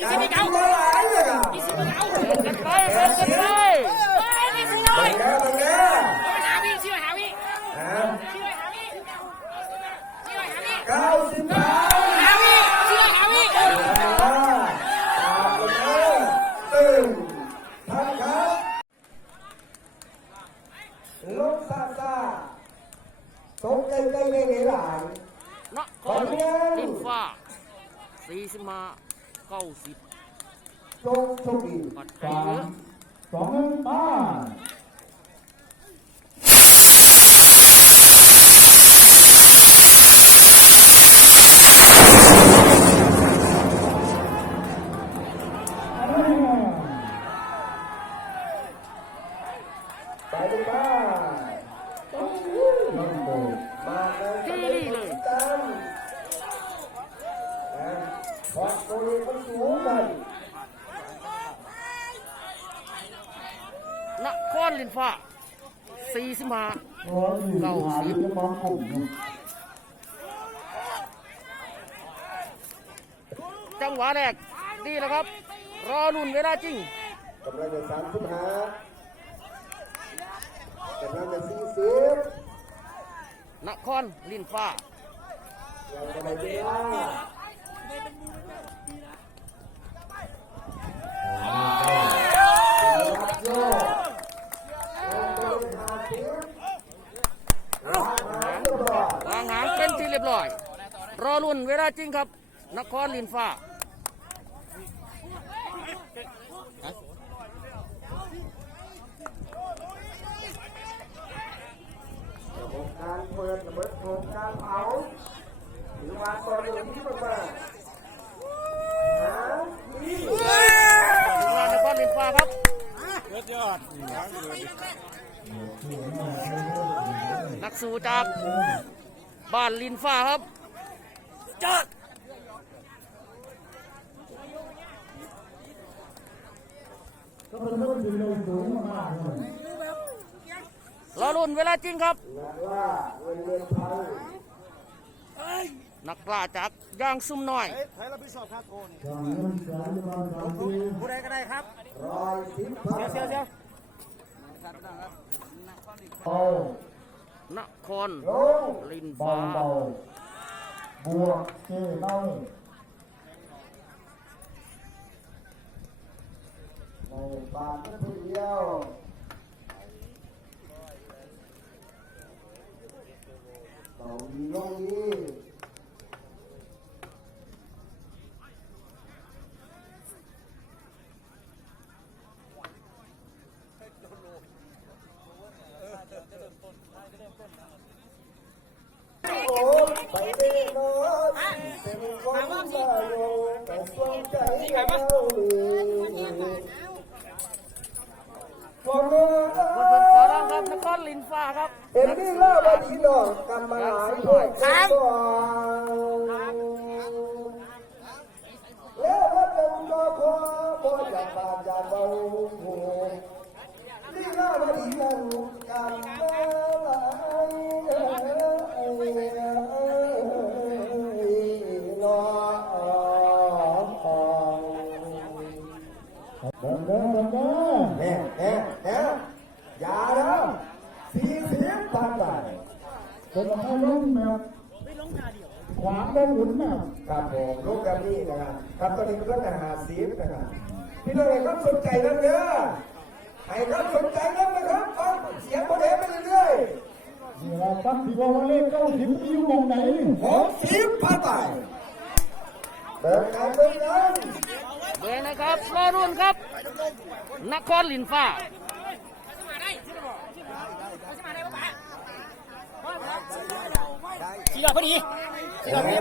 ยี่สิบเก้า ตัวหลายเลยอ่ะ ยี่สิบเก้า กันไปเดินกันไป ยี่สิบน้อย แล้ตรงนี้ หา เก้าสิบห้าหาวิชื่อหาวิตามคนนี้ตึงท่านครับลงซาซาตกใจใจในในหลายนครดินฟ้าสี่สิบมาเก้าสิบโชคดีปัดไก่เยอะสองหนึ่งป้าไปดูบ้าน น้องโบ มาเลยตามนะ พอตัวนี้มันสูงกันนครดินฟ้าสี่สิบมาร้อยสี่สิบจังหวะแรกดีแล้วครับ รอลุ่นเวลาจริงกำลังจะสามสิบห้ากำลังจะสี่สิบนครลินฟ้ายังกำลัง วางหางเป็นที่เรียบร้อย รอลุ่นเวลาจริงครับ นครลินฟ้าระบบการเปิดระบบโครงการเผาหรือว่าตอนนี้ที่มันมาหาที่ ทีมงานนครลินฟ้าครับ นักสู้จากบ้านลินฟ้าครับก็เป็นเรื่องที่เราสูงมากเลยรอลุ่นเวลาจริงครับ นักล่าเงินเดือนพันนักล่าจากย่างซุ่มน้อยสองหนึ่งสามสิบห้าสามสิบร้อยสิบพันเอานครลงลินเบาฟ้าเบาบวกเจ้น้อยในบาทก็ทีเดียวเบาดีลงดีโอ้ไปเด้อนอน เป็นคนบ้าโยแต่สวงใจเราเลยมเพิ่นเพิ่นขอร้องครับนครลินฟ้าครับเห็นนี่เล่าว่าพี่นองกันมาหลายด้วยครับแล้วว่าจำก็พอบอยากบาดอยากเบาหูนี่เล่าว่าพี่น้องกันมา บพันบาทเป็นให้ล้มแบบขวางได้หมุนแบบครับผมลูกกันนี่นะครับครับตอนนี้ก็จะหาซีฟนะครับพี่น้องให้ครับสนใจนะเด้อให้ครับสนใจนะนะครับฟังเสียงโมเดลไปเรื่อยนี่เราตั้งที่ว่าเลขเก้าสิบอยู่วงไหนๆหกสิบพันบาทเดินการเดินการเดินนะครับรอรุ่นครับ นครลินฟ้า สี่ร้อย พอดีสี่ร้อยพอดี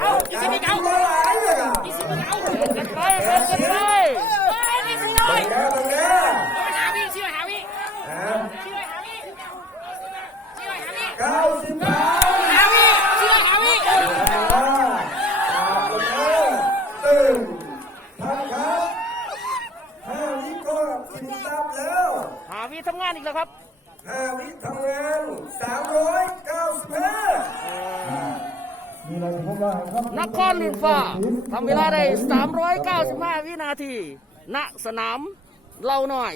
เอายี่สิบเก้ายี่สิบเก้ากันไปกันไปยี่สิบน้อยเดินตรงนี้หาวิชื่อหาวิฮะชื่อหาวิชื่เก้าสิบห้าหาวิชื่อหาวิตาพี่ตึงท่านครับห้าวิก็สิบตับแล้ว หาวีทำงานอีกแล้วครับ ห้าวิทำงานสามร้อยเก้าสิบห้านี่นี่เราพบว่าครับนครลินฟ้าทำเวลาได้ 395 วินาที ณ สนามเราหน่อย